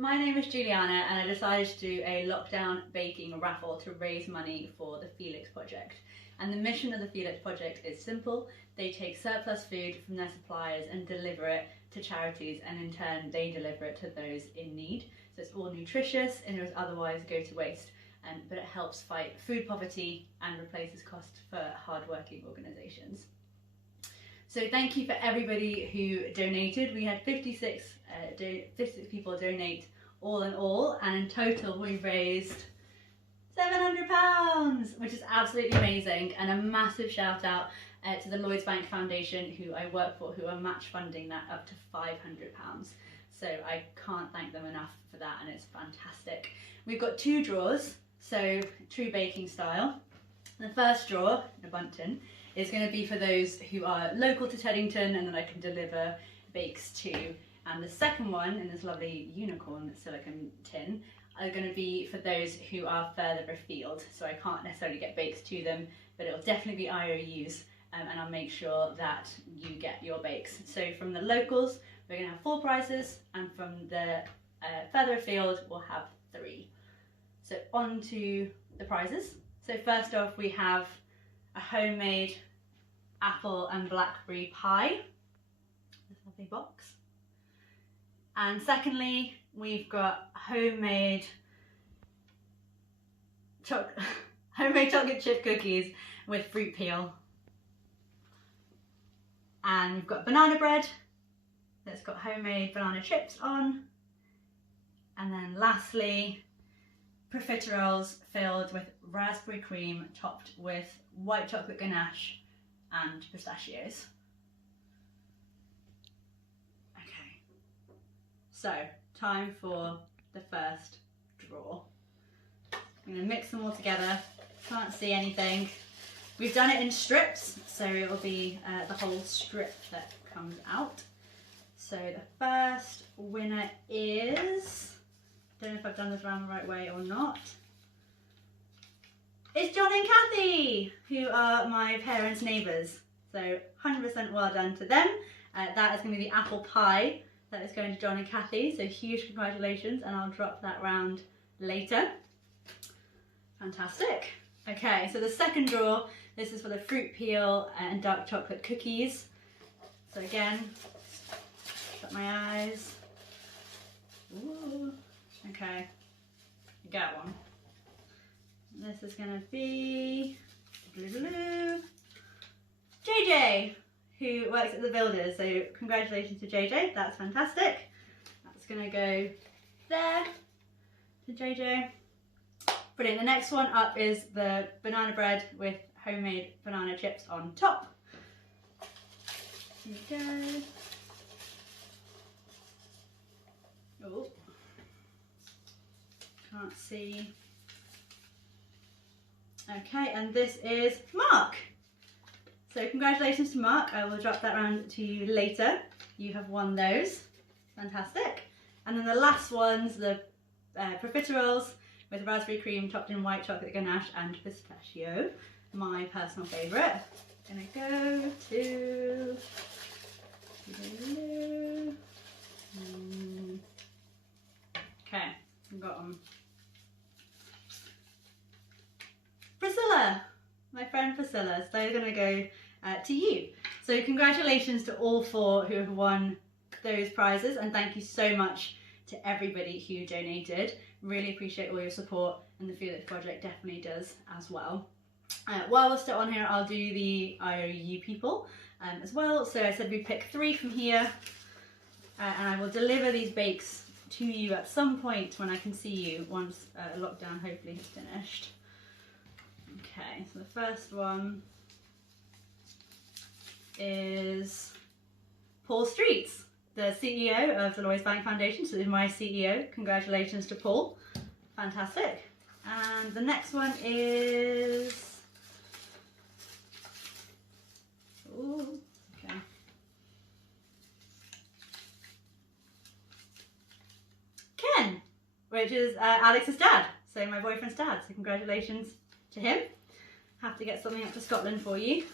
My name is Juliana and I decided to do a lockdown baking raffle to raise money for the Felix Project. And the mission of the Felix Project is simple. They take surplus food from their suppliers and deliver it to charities, and in turn they deliver it to those in need. So it's all nutritious and it would otherwise go to waste, but it helps fight food poverty and replaces costs for hard-working organisations. So thank you for everybody who donated. We had 56 people donate all in all, and in total we raised £700, which is absolutely amazing. And a massive shout out to the Lloyds Bank Foundation, who I work for, who are match funding that up to £500. So I can't thank them enough for that, and it's fantastic. We've got 2 draws, so true baking style. The first draw, a bunton, is going to be for those who are local to Teddington and that I can deliver bakes to. And the second one, in this lovely unicorn silicone tin, are going to be for those who are further afield. So I can't necessarily get bakes to them, but it'll definitely be IOUs, and I'll make sure that you get your bakes. So from the locals, we're going to have 4 prizes, and from the further afield, we'll have 3. So on to the prizes. So first off, we have a homemade apple and blackberry pie, this lovely box. And secondly, we've got homemade chocolate chip cookies with fruit peel. And we've got banana bread that's got homemade banana chips on. And then lastly, profiteroles filled with raspberry cream topped with white chocolate ganache and pistachios. Okay, so time for the first draw. I'm going to mix them all together. Can't see anything. We've done it in strips, so it will be the whole strip that comes out. So the first winner is, don't know if I've done this around the right way or not, it's John and Kathy, who are my parents' neighbours. So 100% well done to them. That is going to be the apple pie that is going to John and Kathy. So huge congratulations, and I'll drop that round later. Fantastic. Okay, so the second draw, this is for the fruit peel and dark chocolate cookies. So again, shut my eyes. Ooh. Okay, I got one. This is going to be JJ, who works at the Builders. So congratulations to JJ, that's fantastic. That's going to go there to JJ. Brilliant. The next one up is the banana bread with homemade banana chips on top. Here we go. Oh, can't see. Okay, and this is Mark. So congratulations to Mark. I will drop that round to you later. You have won those. Fantastic. And then the last one's the profiteroles with raspberry cream topped in white chocolate ganache and pistachio. My personal favourite. Gonna go to... Okay, I've got them. Priscilla, my friend Priscilla, so they're going to go to you. So congratulations to all 4 who have won those prizes, and thank you so much to everybody who donated. Really appreciate all your support, and the Felix Project definitely does as well. While we're still on here, I'll do the IOU people as well. So I said we pick 3 from here, and I will deliver these bakes to you at some point when I can see you, once lockdown hopefully has finished. Okay, so the first one is Paul Streets, the CEO of the Lloyds Bank Foundation. So this is my CEO. Congratulations to Paul. Fantastic. And the next one is... Ooh, okay. Ken, which is Alex's dad. So my boyfriend's dad. So congratulations to him. Have to get something up to Scotland for you.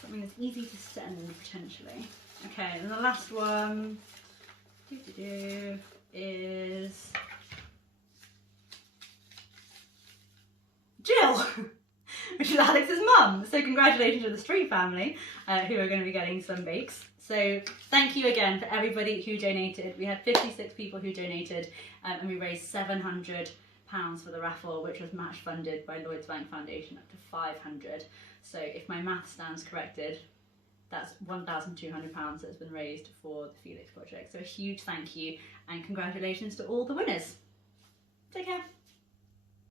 Something that's easy to send, potentially. Okay, and the last one is come. So congratulations to the Street family who are going to be getting some bakes. So thank you again for everybody who donated. We had 56 people who donated and we raised £700 for the raffle, which was match funded by Lloyds Bank Foundation up to 500. So if my math stands corrected, that's £1,200 that's been raised for the Felix Project. So a huge thank you and congratulations to all the winners. Take care.